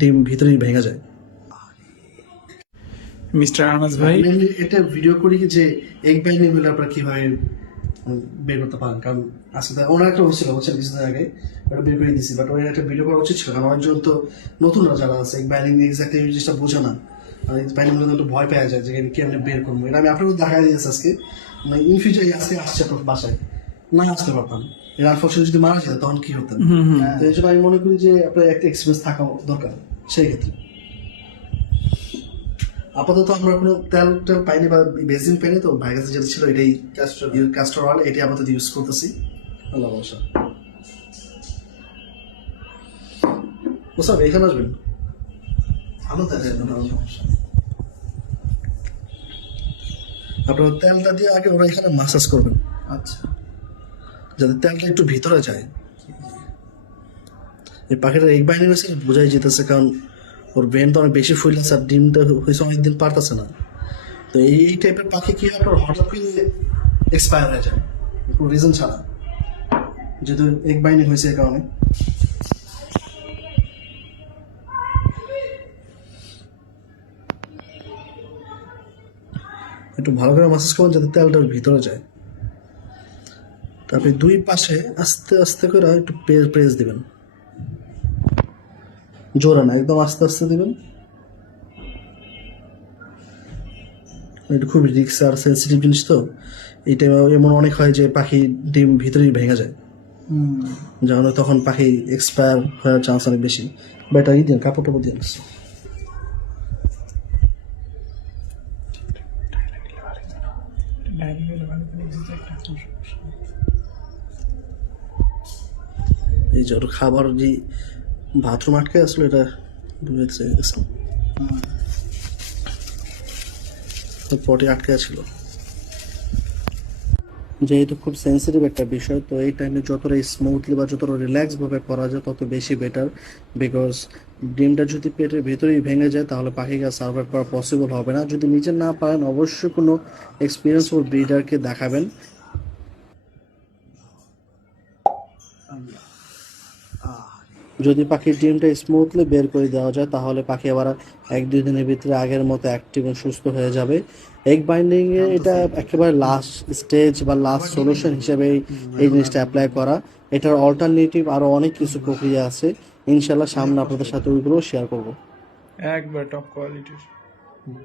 ডিম ভিতরেই ভেঙে যায়। মিস্টার আনাস ভাই। Mainly এটা ভিডিও করি কি যে এগ বাইন্ডিং হলে আপনারা কীভাবে বের করতে পারেন? কারণ তো ওনার একটা হচ্ছিল বলছেন কিছুদিন আগে ওটা বের করে দিছি বাট ওই একটা ভিডিও করা উচিত ছিল। কারণ অনেকজন তো নতুনরা যারা আছে এগ বাইন্ডিং এক্স্যাক্টলি এই জিনিসটা বোঝে না। আর এগ বাইন্ডিং হলে তো একটু ভয় পেয়ে যায় যে এটা কেমনে বের করব? এটা আমি আপনাকে দেখা দিয়েছি আজকে। মানে ইন ফিউচার আজকে আসছে আপনার বাসায়। না আসতে পারতাম। আনফর্চুনেট যদি মারা যেত তখন কি হতেন তো এই জন্য আমি মনে করি যে আপনার একটা এক্সপিরিয়েন্স থাকা দরকার সেই ক্ষেত্রে। আপাতত আমরা কোনো তেল টেল পাইনি বা বেজিন পাইনি তো ভাইয়ের কাছে যেটা ছিল এটাই ক্যাস্টর অয়েল এটাই আপাতত ইউজ করতেছি। আল্লাহ ভরসা। ওসব এখানে আসবেন। ভালো আপনার তেলটা দিয়ে আগে ওরা এখানে মাসাজ করবেন। আচ্ছা। যাতে তেলটা একটু ভিতরে যায়। এই পাখিটা এক বাইনে হয়েছে, বোঝাই যেতেছে কারণ ওর ব্রেন তো অনেক বেশি ফুলতেছে আর ডিমটা হয়েছে অনেকদিন পারতেছে না। তো এই টাইপের পাখি কি হয় হঠাৎ করে এক্সপায়ার হয়ে যায়? কোনো রিজন ছাড়া। যেহেতু এক বাইনে হয়েছে এই কারণে। একটু ভালো করে মাসাজ করুন যাতে তেলটার ভিতরে যায়। তারপরে দুই পাশে আস্তে আস্তে করে একটু প্রেস দিবেন। জোরে না একদম আস্তে আস্তে দিবেন। এটা খুব রিক্স আর সেন্সিটিভ জিনিস তো। টাইমে এমন অনেক হয় যে পাখি ডিম ভিতরেই ভেঙে যায়। যেমন তখন পাখি এক্সপায়ার হওয়ার চান্স অনেক বেশি। বেটার ই দিন কাপড় টাপড় দিন এই যে খাবার যে বাথরুম আটকে আসলে, এটা বুঝেছে পটে আটকে ছিল। যেহেতু খুব সেন্সিটিভ একটা বিষয়, তো এই টাইমে যতটা স্মুথলি বা যতটা রিল্যাক্সভাবে করা যায়, তত বেশি বেটার বিকজ ডিমটা যদি পেটের ভেতরেই ভেঙে যায়, তাহলে পাখিকে সার্ভাইভ করা পসিবল হবে না। যদি নিজে না পারেন, অবশ্যই কোনো এক্সপিরিয়েন্স ও ব্রিডারকে দেখাবেন। যদি পাখির ডিমটা স্মুথলি বের করে দেওয়া যায় তাহলে পাখি আবার এক দুই দিনের ভিতরে আগের মতো অ্যাক্টিভ এবং সুস্থ হয়ে যাবে। এগ বাইন্ডিং এ এটা একেবারে লাস্ট স্টেজ বা লাস্ট সলিউশন হিসেবে এই- এই জিনিসটা অ্যাপ্লাই করা। এটার অল্টারনেটিভ আরও অনেক কিছু প্রক্রিয়া আছে। ইনশাল্লাহ সামনে আপনাদের সাথে ওইগুলো শেয়ার করব। একবার টপ কোয়ালিটির